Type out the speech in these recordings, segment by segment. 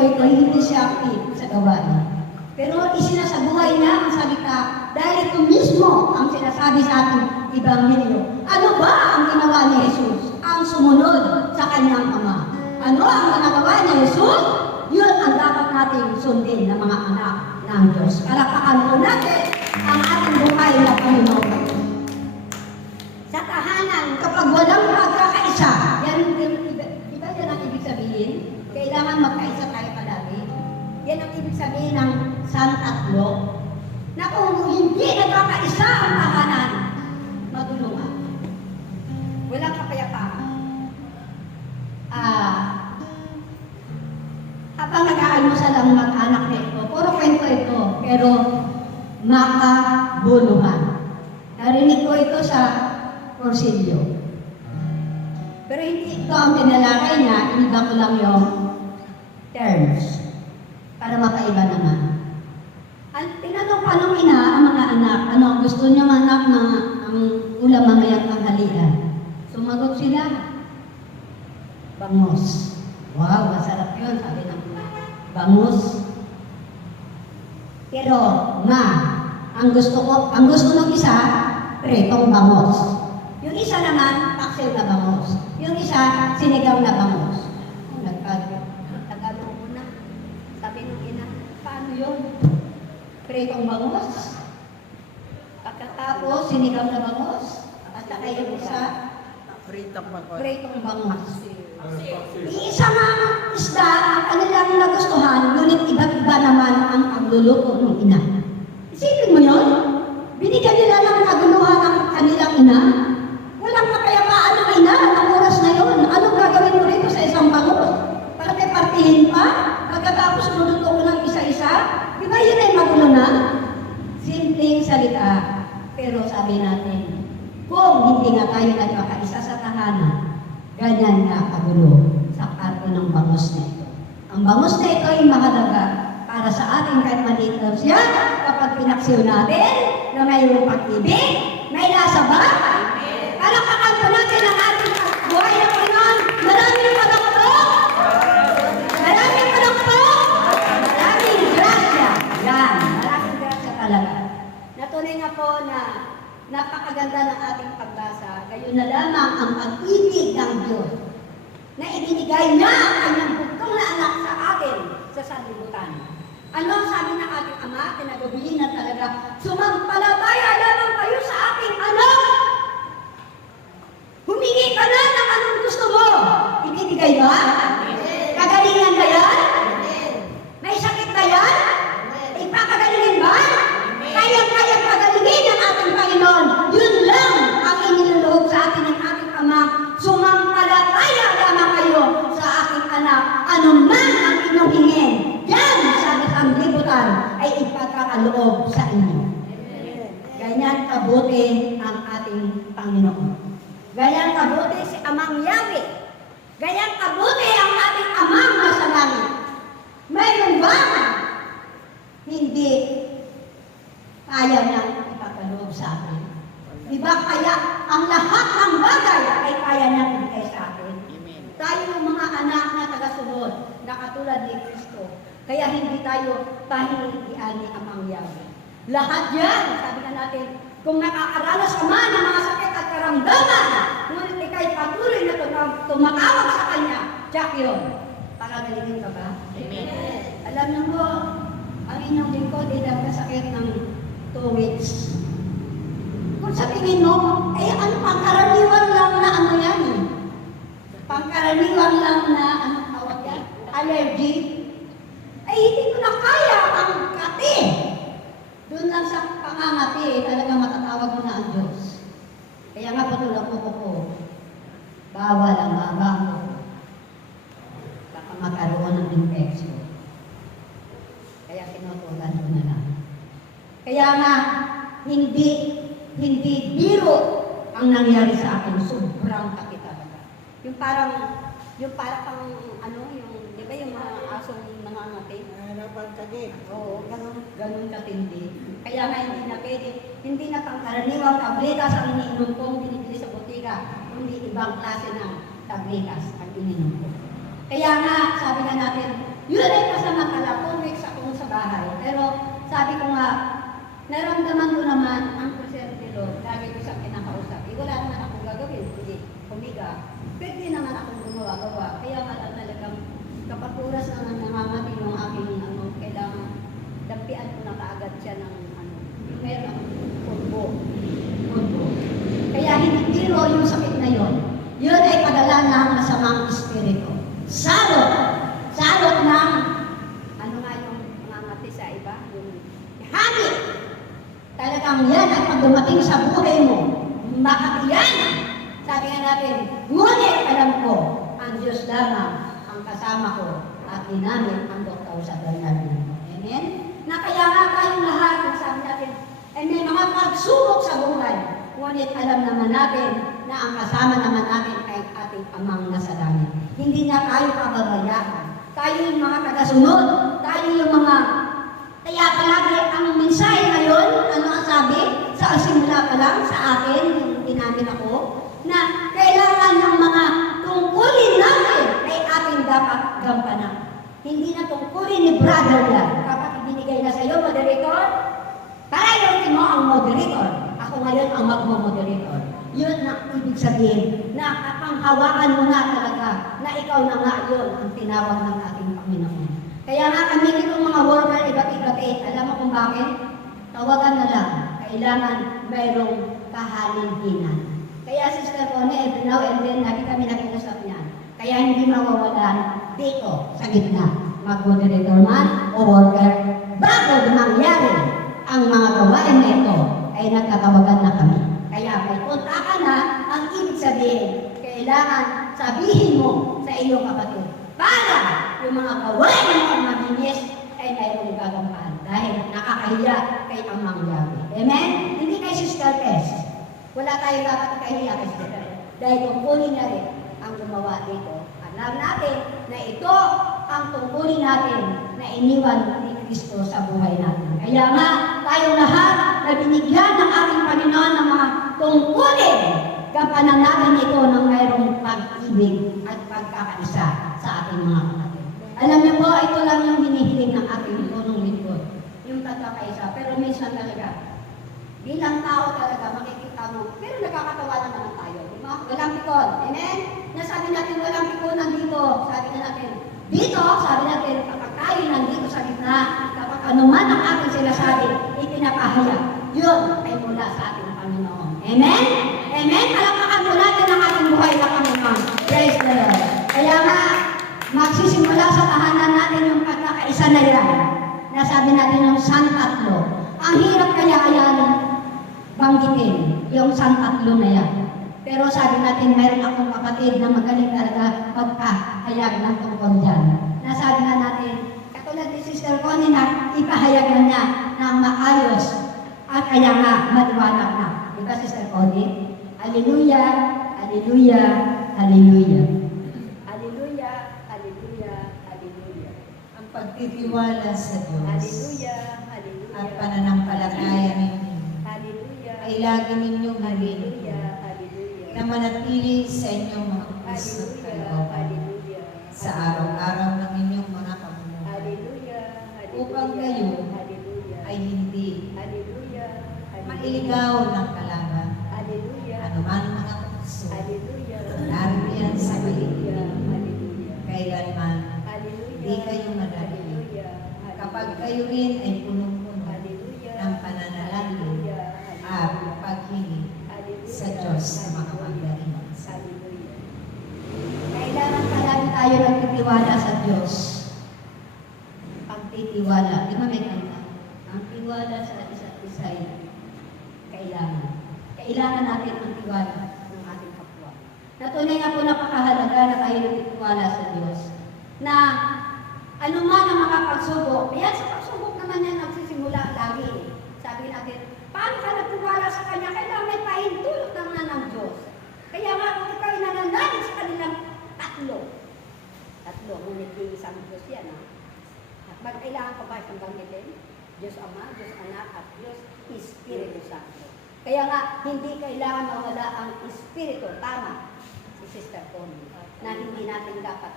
ito, hindi siya active sa gawain. Pero isinasabuhay niya ang salita dahil ito mismo ang sinasabi sa ating Ebanghelyo. Ano ba ang ginawa ni Jesus? Ang sumunod sa kanyang Ama. Ano ang ginagawa ni Jesus? Yun ang dapat nating sundin ng mga anak ng Diyos. Palakpakan po natin ang ating buhay na Panginoon. Sa tahanan, kapag walang pagkakaisa, iba yan ang ibig sabihin, kailangan magkaisa tayo palagi. Yan ang ibig sabihin ng santatlo, na kung hindi nagkakaisa ang tahanan, magulungan. Walang kapayapaan. Habang nag-aalmusal ang mag-anak nito, puro kwento ito, pero makabuluhan. Narinig ko ito sa Porsilio. Pero hindi ito ang tinalakay niya, iniba ko lang yung terms para mapaiba naman. Tinanong pa nung ina ang mga anak, ano gusto niyo anak na ang ulam mamayang tanghalian? Sumagot sila, bangus. Wow, masarap yun, sabi ng bangus. Pero, ang gusto ng isa, pretong bangus. Yung isa naman, paksiw na bangus. Yung isa, sinigang na bangus. Nagtagalog ko na. Sabi ng ina, paano yun? Pretong bangus. Pagkatapos, sinigang na bangus. At saka yung isa, pretong bangus. Iisa nga isda ang kanilang nagustuhan, ngunit iba't-iba naman ang pagluluto ng ina. Isipin mo yun? Binigyan nila ng kaguluhan ng kanilang ina. Walang kapayapaan ng ina ang oras na yun. Anong gagawin mo rito sa isang bangus? Parte-partihin pa? Pagkatapos luluto ko ng isa-isa? Di ba yun ay magulo na? Simpleng salita. Pero sabi natin, kung hindi nga tayo nagkakaisa sa tahanan, ganyan nga kagulo sa karto ng bangus na ito. Ang bangus na ito ay mahalaga para sa ating kahit maliit lang siya kapag pinaksiw natin na mayroong pag-ibig, may lasa ba? Palakpakan po natin ang ating buhay na Panginoon. Maraming palakpak! Maraming palakpak! Maraming grasya! Yan, maraming grasya talaga. Natunay nga po na napakaganda ng ating pagbasa, gayon na lamang ang pag-ibig ng Diyos na ibinigay niya ang kanyang bugtong na anak sa atin sa sanlibutan. Ano ang sabi ng ating Ama? Tinagabihin na talaga, sumampalataya lamang kayo sa aking anak! Humingi ka na ng anong gusto mo! Ibibigay ba? Kagalingan ba yan? May sakit ba yan? Ipakagalingin ba? Kayang-kayang pagalingin ng ating Panginoon. Yun lang ang iniluloob sa atin ng ating Ama. Sumampalataya lamang kayo sa aking anak. Ano man ang inyong hingin, yan sa sanglibutan ay ipagkakaloob sa inyo. Ganyan kabuti ang ating Panginoon. Ganyan kabuti si Amang Yahweh. Ganyan kabuti ang ating Amang nasa langit. Mayroon ba? Hindi kaya niyang ipagkaloob sa atin. Di ba kaya ang lahat ng bagay ay kaya niyang ibigay sa atin? Tayo yung mga anak na tagasunod na katulad ni Kristo. Kaya hindi tayo pahihitian ni Amang Yahweh. Lahat yan, sabi na natin, kung nakakaranas ka man ng mga sakit at karamdaman, ngunit ikay patuloy na tumatawag sa Kanya, tiyak yun. Pagagalingin ka ba? Amen. Alam niyo mo, ang inyong lingkod ay nagkasakit ng 2 weeks. Kung sa tingin mo, ano pangkaraniwan lang na ano yan eh. Pangkaraniwan lang na ano tawag yan? Allergy. Ay hindi ko na kaya ang kati. Doon lang sa pangangati, talaga matatawag mo na ang Diyos. Kaya nga patulak mo ko, bawal ang mabaho. Baka magkaroon ng infection. Kaya tinutulan ko na lang. Kaya nga, hindi biro ang nangyari sa akin. Sobrang sakit talaga. Yung parang di ba yung mga asong nangangati? Napagkagin. Oo, ganun katindi. Kaya nga hindi na pangkaraniwang tabletas ang iniinom kong binibili sa botika, kundi ibang klase ng tabletas ang iniinom ko. Kaya nga, sabi na natin, yun ay pagkakataong yan at pag dumating sa buhay mo, baka yan. Sabi nga natin, ngunit alam ko, ang Diyos lamang ang kasama ko at ginamit ang doktor sa banal mo. Amen? Na kaya nga tayong lahat, sabi natin, ay may mga pagsubok sa buhay. Ngunit alam naman natin na ang kasama naman natin ay ating amang nasa langit. Hindi niya tayo pababayaan. Tayo yung mga tagasunod. Tayo yung mga... Kaya palagi ang mensahe ngayon, ano ang sabi? Sa simula pa lang, sa akin, yung ginamit ako, na kailangan ng mga tungkulin natin ay ating dapat gampanan. Hindi na tungkulin ni brother yan. Kapag ibinigay na sa iyo, moderator, parayotin mo ang moderator. Ako ngayon ang magmo-moderator. Yun ang ibig sabihin na kapanghawakan mo na talaga na ikaw na nga yun ang tinawag ng ating Panginoon. Kaya nga kami nitong mga worker iba't-ibati, alam mo kung bakit? Tawagan na lang. Kailangan mayroong kahalinhinan. Kaya Sister Connie, every now and then, lagi kami nakiusap niya. Kaya hindi mawawalan dito sa gitna. Mag-moderator man o worker. Bago mangyari ang mga gawain na ito, ay nagkatawagan na kami. Kaya may punta ka na, ang ibig sabihin, kailangan sabihin mo sa iyong kapatid. Para yung mga gawain ng mga mabinis ay mayroong gagampahan. Dahil nakakahiya kay Amang Yahweh. Amen? Hindi kay Sister Tess. Wala tayong dapat kahiya kay Sister Tess. Dahil tungkulin na rin ang gumawa dito. Alam natin na ito ang tungkulin natin na iniwan ni Kristo sa buhay natin. Kaya nga, tayong lahat na binigyan ng ating Panginoon ng mga tungkulin, gampanan natin ito ng mayroong pag-ibig at pagkakaisa sa ating mga kapatid. Alam niyo po, ito lang yung hinihiling ng ating punong lingkod. Yung pagkakaisa. Pero minsan talaga, bilang tao talaga, makikita mo, pero nakakatawa naman tayo. Diba? Walang pikon. Amen? Nasabi natin, walang pikonan dito. Sabi na natin, dito, sabi natin, kapag tayo nandito sa gitna, kapag anuman ang ating sinasabi, itinapahayag. Yun ay mula sa ating Panginoon. Amen? Amen? Palakpakan mo natin ang ating buhay na Panginoon. Praise the Lord. Kaya nga, magsisimula sa tahanan natin yung pagkakaisa na yan. Nasabi natin yung Santatlo. Ang hirap kaya yan banggitin, yung Santatlo na yan. Pero sabi natin, mayroon akong kapatid na magaling talaga magpahayag ng tungkol dyan. Nasabi na natin, katulad ni Sister Connie na ipahayag na niya ng maayos at kaya nga maliwanag na. Diba Sister Connie? Hallelujah, hallelujah, hallelujah. Hallelujah, hallelujah, hallelujah. Ang pagtitiwala sa Diyos Hallelujah, hallelujah. at pananampalataya ninyo Hallelujah. ay lagi ninyong narinig Hallelujah, hallelujah. na manatili sa inyong mga puso at kalooban Hallelujah. sa araw-araw ng inyong mga pamumuhay Hallelujah. upang kayo Hallelujah. ay hindi Hallelujah. mailigaw ng kalaban. Hallelujah. Anuman ang mga puso, Hallelujah. nariyan sa Hallelujah. maligid. Hallelujah. Kailanman, Hallelujah. hindi kayo madali. Hallelujah. Kapag kayo rin ay punong-puno Hallelujah. ng pananalangin at paghingi sa Diyos na makapangyarihan. Hallelujah. Kailangan palagi tayo nagtitiwala sa Diyos. Pagtitiwala. Di ba may kanta? Ang tiwala sa isa't isa ay kailangan. Kailangan natin ang tiwala ng ating kapwa. Natunay nga po napakahalaga na tayo nagtitiwala sa Diyos. Na anuman ang mga pagsubok, ayan sa pagsubok naman yan nagsisimula lagi. Sabi natin, paano ka nagtiwala sa Kanya? Kailangan may pahintulot naman ng Diyos. Kaya nga kung ikaw ay nananalig sa kanilang tatlo, ngunit yung isang Diyos yan. At magkailangan ko ba isang banggitin? Diyos Ama, Diyos Anak, at Diyos Espiritu Santo. Kaya nga, hindi kailangan mawala ang Espiritu. Tama, si Sister Connie, na hindi natin dapat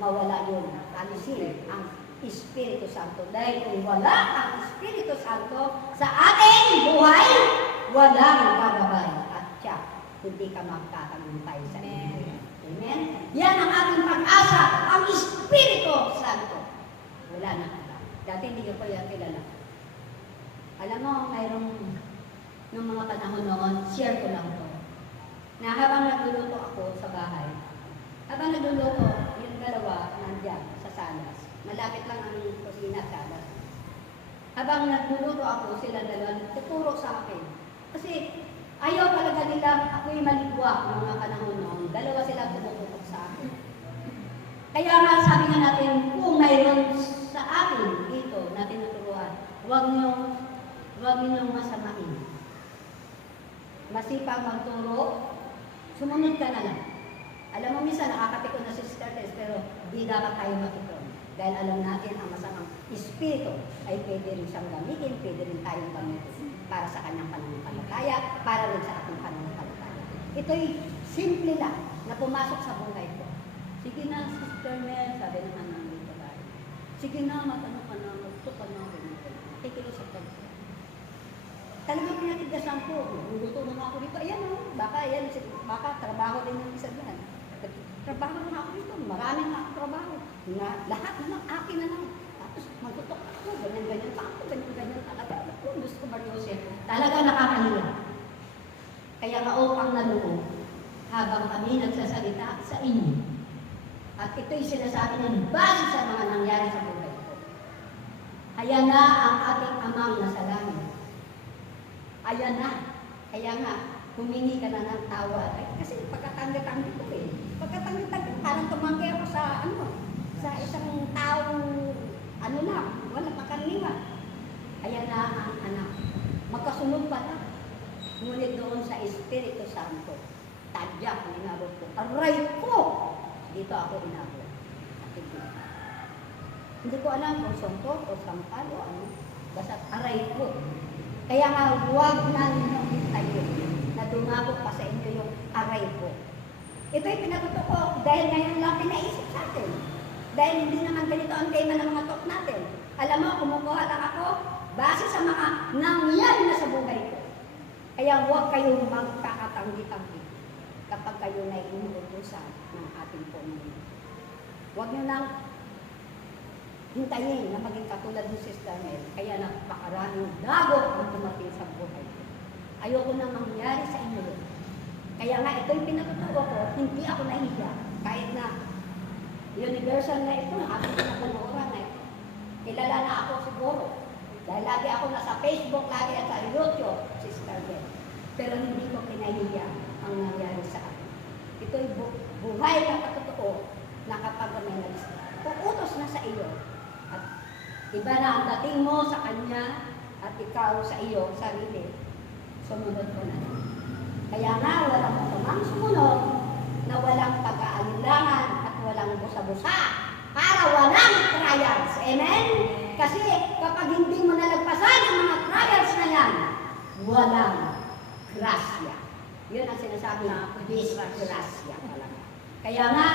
mawala yun. Alisin ang Espiritu Santo. Dahil kung wala ang Espiritu Santo sa ating buhay, walang gagabay. At siya, hindi ka magkatagumpay sa inyo. Amen? Yan ang ating pag-asa, ang Espiritu Santo. Wala na. Dati hindi ko pa yan kilala. Alam mo, mayroong nung mga panahon noon, share ko lang to. Na habang nagluluto ako sa bahay, habang nagluluto, yung dalawa nandyan sa salas. Malapit lang ang kusina at salas. habang nagluluto ako, sila dalawa tuturo sa akin. Kasi ayaw talaga nilang ako'y maligwa ng mga panahon noon. Dalawa sila tumututok sa akin. Kaya nga sabi nga natin, kung mayroon sa akin dito na tinuturuan, huwag niyong masamain. Masipag magturo, sumunod ka na lang. Alam mo, minsan nakakapikon na si Sister Tess, pero di dapat tayo mapikon. Dahil alam natin ang masamang espiritu ay pwede rin siyang gamitin, pwede rin tayong gamitin para sa kanyang pananampalataya, para rin sa ating pananampalataya. Ito'y simple lang na pumasok sa buhay ko. Sige na, Sister Mel, sabi naman ng dito ba? Sige na, matanong ka na, magto ka na, ganyan. Kikilusap ka. Talagang pinatigasan ko. Luluto na ako dito. Ayan o, baka trabaho din yung isa dyan. Trabaho na ako dito. Marami na ako trabaho. Lahat na lang, akin na lang. Tapos magtutok ako, ganyan-ganyan pa ako, ganyan-ganyan talaga. Gusto ko Mariosep. Talaga nakakahiya. Kaya maupang na loob habang kami nagsasalita sa inyo. At ito'y sinasabi ng base sa mga nangyari sa buhay ko. Ayan na ang ating amang nasa langit. Ayan na. Kaya nga, humingi ka na ng tawa. Kasi pagkatanggi-tanggi ko eh. Pagkatanggi-tanggi, parang tumanggi ako sa isang taong, lang, wala pakarliwa. Ayan na ang anak. Magkasunod pa na. Ngunit doon sa Espiritu Santo, tadyak ang inabot ko. Aray ko! Dito ako inabot. Hindi ko alam kung suntok o sampal o ano. Basta aray ko. Kaya nga, huwag na ninyong hintayin na dumabot pa sa inyo yung aray ko. Ito'y pinatuto ko dahil ngayon lang pinaisip sa atin. Dahil hindi naman ganito ang tema ng mga talk natin. Alam mo, kumukuha lang ako base sa mga nangyari na sa buhay ko. Kaya huwag kayong magkakatanggi-tanggi kapag kayo na inuutusan ng ating Panginoon. Huwag nyo lang hintayin na maging katulad ni Sister Mel. Kaya napakaraming dagok ang dumating sa buhay ko. Ayoko na mangyari sa inyo. Kaya nga, ito'y pinatuturo ko, hindi ako nahiya. Kahit na universal na ito, ang aking pinapanuoran na ito. Kilala na ako siguro. Dahil lagi ako nasa Facebook, lagi at sa YouTube, Sister Mel. Pero hindi ko pinahiya ang nangyari sa akin. Ito'y buhay na patotoo na kapag may nag-uutos na sa iyo, at iba na ang dating mo sa kanya at ikaw sa iyo, sarili, sumunod ko na. Kaya nga, walang masamang sumunod na walang pag-aalinlangan at walang busa-busa para walang trials. Amen? Kasi kapag hindi mo nalagpasan ang mga trials na yan, walang grasya. Yun ang sinasabi na disgrasya talaga. Kaya nga,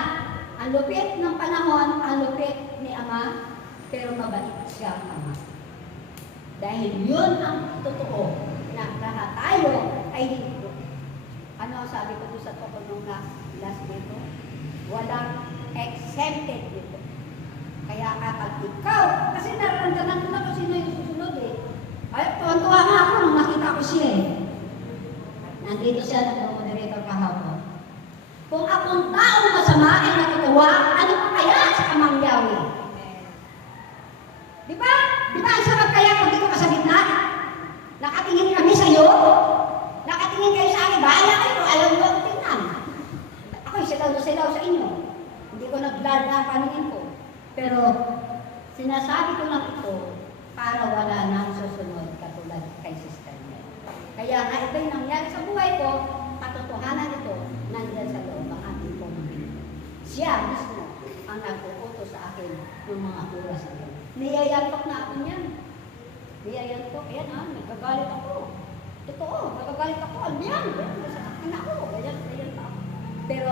ang lupit ng panahon, ang lupit ni Ama, pero mabait siya ang Ama. Dahil yun ang totoo na lahat tayo ay hindi. Ano sabi ko sa toko nung last dito? Walang exempted dito. Kaya kapag ikaw, kasi nararamdaman ko na kung sino yung susunod eh. Ay, tuwan-tuwa nga ako nung nakita ko siya eh. Nandito siya nag-moderator kahapon. Kung akong taong masama ay natutuwa, ano pa kaya sa Amang Yahweh? Di ba? Di ba ang sarap kaya kung dito ka sa gitna? Nakatingin kami sa iyo? Nakatingin kayo sa akin? Bahala kayo kung alam mo ang tingnan. Ako'y silaw sa inyo. Hindi ko nag-blur na ang paningin ko. Pero sinasabi ko lang ito para wala nang susunod katulad kay Sister Mel. Kaya nga ito'y nangyari sa buhay ko, katotohanan ito, nandiyan sa loob ang ating pamilya. Siya mismo ang nag-uutos sa akin ng mga oras na yun. Niyayantok na ako niyan. Niyayantok. Ayan nagkagalit ako. Totoo, nagkagalit ako. Albiyan, nasasaktan ako. Ganyan pa ako. Pero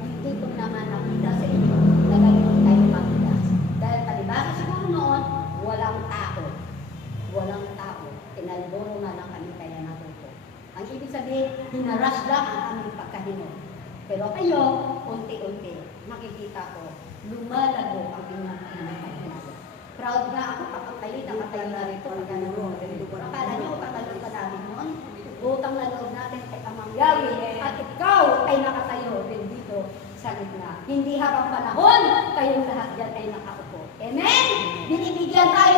hindi ko naman nakita sa inyo na ganito tayo matigas. Dahil palibasa siguro noon, walang tao. Walang tao. Tinalboro na lang kami kaya natuto. Ang ibig sabihin, hinaras lang ang aming pagkahinog. Pero kayo, unti-unti, makikita ko, lumalago ang inyong pagkahinog. Proud nga ako kapag kayo nakatayo na rito. Akala nyo, patalong ka namin noon. Utang na loob natin kay Amang Yahweh. At ikaw ay nakatayo din dito sa gitna. Hindi habang panahon, kayong lahat dyan ay nakaupo. Amen? Binibigyan tayo